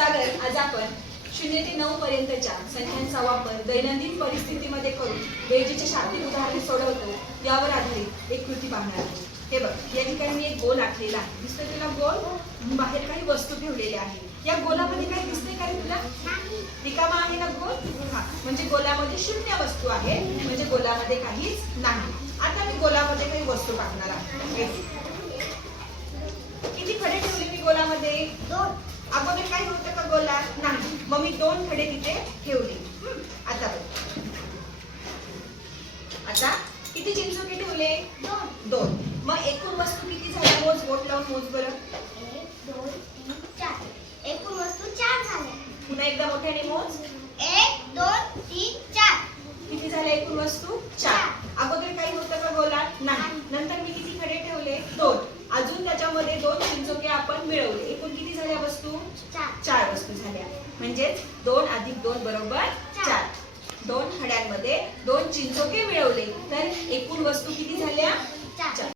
सागर आज आपण शून्य ते नऊ पर्यंतच्या संख्यांचा वापर दैनंदिन परिस्थितीमध्ये करून बेरजेचे शाब्दिक उदाहरणे सोडवतो यावर आधारित एक कृती पाहणार आहोत. हे बघ या ठिकाणी मी एक गोल आखलेला आहे. दिसतोय तुला गोल? बाहेर काही वस्तू ठेवलेल्या आहे या गोलामध्ये काही दिसतंय का तुला? रिकामा आहे ना गोल? हा म्हणजे गोलामध्ये शून्य वस्तू आहे म्हणजे गोलामध्ये काहीच नाही. आता मी गोलामध्ये काही वस्तू टाकणार आहे. किती खडे ठेवले मी गोलामध्ये? दोन. अगोदर काही गोलात नाही मग मी दोन खडे तिथे ठेवले. आता बघ. आता किती चिंचोके ठेवले दोन. दोन. मग एकूण वस्तू किती झाल्या? मोज बोट लावून मोज बरं. एक दोन तीन चार. एकूण वस्तू चार झाल्या. पुन्हा एकदा मोठ्याने मोज. एक दोन तीन चार. किती झाल्या एकूण वस्तू? चार. अगोदर काही होतं का गोलात नाही. नंतर मी किती खडे ठेवले? दोन. अजून त्याच्यामध्ये दोन चिंचोके आपण मिळवले. एकूण किती झाल्या वस्तू? चार. वस्तू झाल्या. म्हणजेच दोन अधिक दोन बरोबर चार. दोन खड्यांमध्ये दोन चिंचोके मिळवले. तर एकूण वस्तू किती झाल्या? चार.